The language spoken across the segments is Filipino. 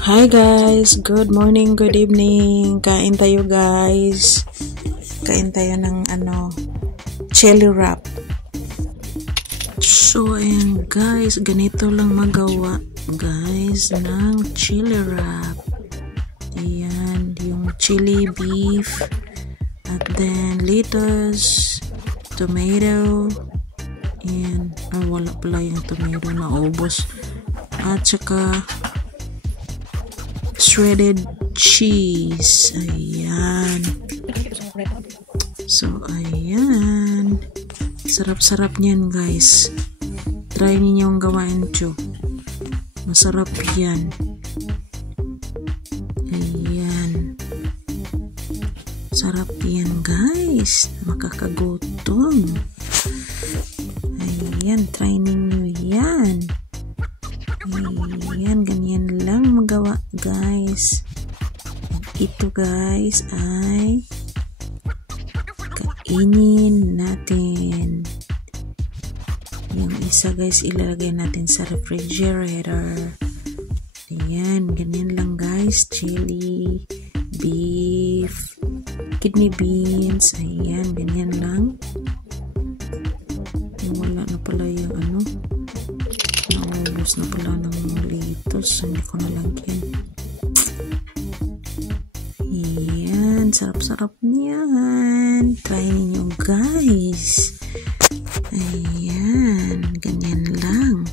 Hi guys, good morning, good evening. Kain tayo guys. Kain tayo ng chili wrap. So ayan guys, ganito lang magawa guys ng chili wrap. Ayan, yung chili beef at then lettuce, tomato, and wala pala yung tomato, naubos, at saka shredded cheese. Ayan. So, ayan. Sarap-sarap niyan, guys. Try ninyong gawain ito. Masarap yan. Ayan. Sarap yan, guys. Makakagutom. Ayan. Try ninyo yan. Ayan, ganyan lang magawa guys. Ito guys ay kainin natin. Yung isa guys ilalagay natin sa refrigerator. Ayan, ganyan lang guys. Chili, beef, kidney beans. Ayan, ganyan lang. Wala na pala yung naubos na pala ng lettuce, hindi ko nalagyan. Ayan, sarap-sarap niyan. Try ninyo guys. Ayan, ganyan lang.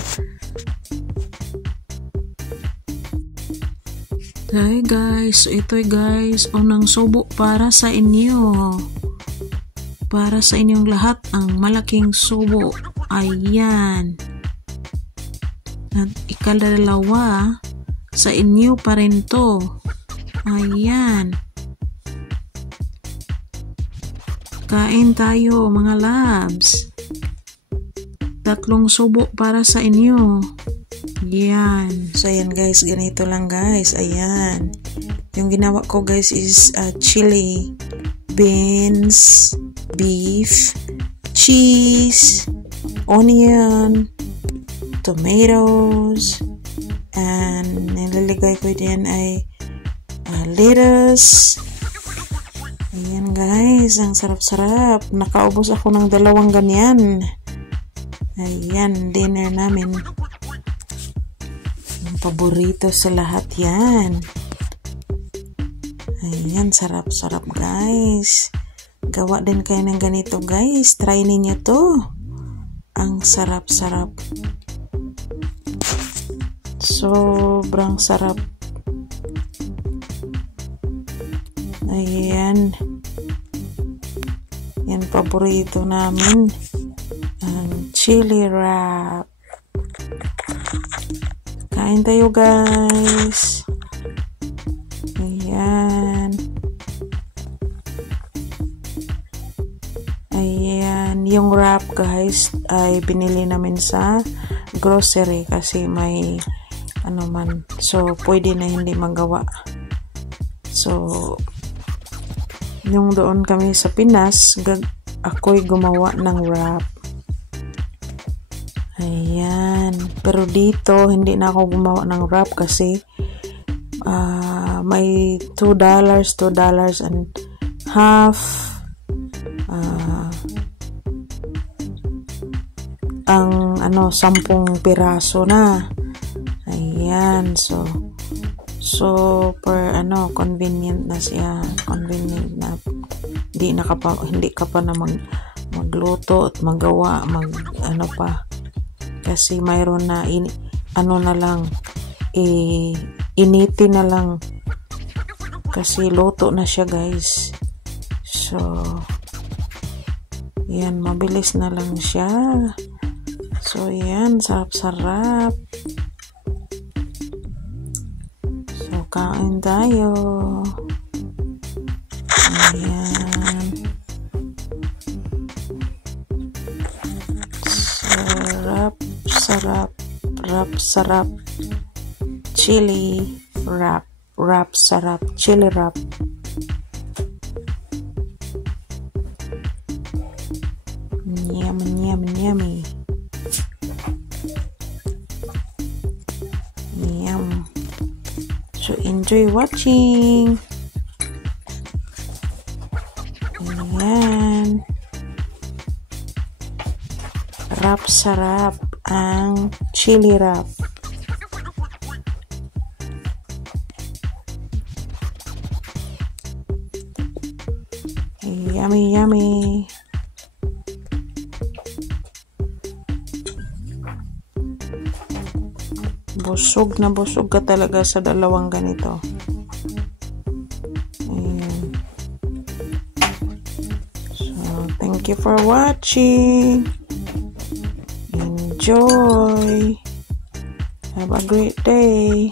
Hi guys, so ito guys, unang subo para sa inyo. Para sa inyong lahat, ang malaking subo. Ayan. At ikalawa, sa inyo pa rin to. Ayan. Kain tayo mga labs. 3 subo para sa inyo. Ayan. So ayan guys, ganito lang guys. Ayan. Yung ginawa ko guys is chili, beans, beef, cheese, onion, tomatoes, and nilalagay ko din ay lettuce. Ayan guys, ang sarap-sarap. Nakaubos ako ng 2 ganyan. Ayan, dinner namin. Ang paborito sa lahat yan. Ayan, sarap-sarap guys. Gawa din kayo ng ganito guys. Try ninyo to. Ang sarap-sarap. Sobrang sarap. Ayan. Yan paborito namin. Ang chili wrap. Kain tayo guys. Ayan. Ayan. Yung wrap guys ay binili namin sa grocery kasi may so pwede na hindi magawa. So yung doon kami sa Pinas, ako'y gumawa ng wrap. Ayan, pero dito hindi na ako gumawa ng wrap kasi may $2 and half ang 10 piraso na. Ayan, so super convenient na siya. Convenient na hindi ka pa na magluto at magawa pa kasi mayroon na na lang initin na lang kasi luto na siya guys. So yan, mabilis na lang siya. So yan, sarap-sarap. Kain tayo. Ayan. Sarap. Chili wrap. Sarap. Chili wrap. Yummy. So, enjoy watching. Ayan. Sarap ang chili wrap. Yummy, yummy. Busog na busog ka talaga sa dalawang ganito. Ayan. So, thank you for watching. Enjoy. Have a great day.